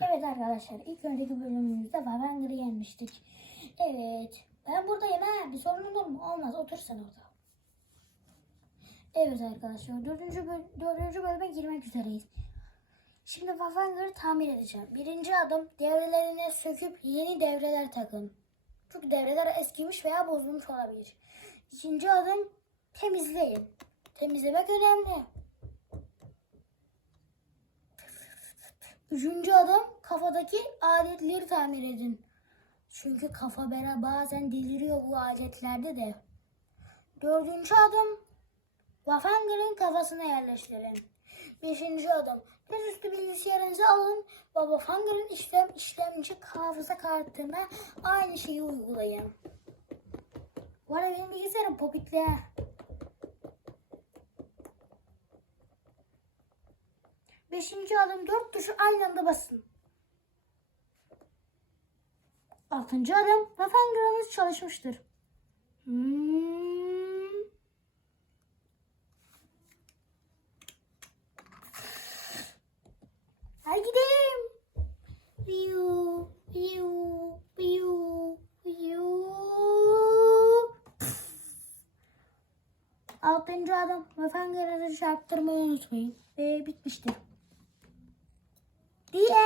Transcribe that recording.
Evet arkadaşlar ilk önceki bölümümüzde Wavenger'ı yenmiştik. Evet. Ben buradayım ha. Bir sorun olur mu? Olmaz. Otur sen orada. Evet arkadaşlar. Dördüncü, böl dördüncü bölüme girmek üzereyiz. Şimdi Wavenger'ı tamir edeceğim. Birinci adım devrelerini söküp yeni devreler takın. Çünkü devreler eskimiş veya bozulmuş olabilir. İkinci adım temizleyin. Temizlemek önemli. Üçüncü adım kafadaki aletleri tamir edin. Çünkü kafa bera bazen deliriyor bu aletlerde de. Dördüncü adım Wafanger'ın kafasına yerleştirin. Beşinci adım dizüstü bilgisayarınızı alın ve Wafanger'ın işlem işlemci hafıza kartına aynı şeyi uygulayın. Bu arada benim bilgisayarım popikli Beşinci adım dört tuşu aynı anda basın. Altıncı adım Wafanger'ınız çalışmıştır. Hmm. Hadi gidelim. Piu, piu, piu, piu. Altıncı adım Wafanger'ınızı çarptırmayı unutmayın. Ve bitmiştir. The end.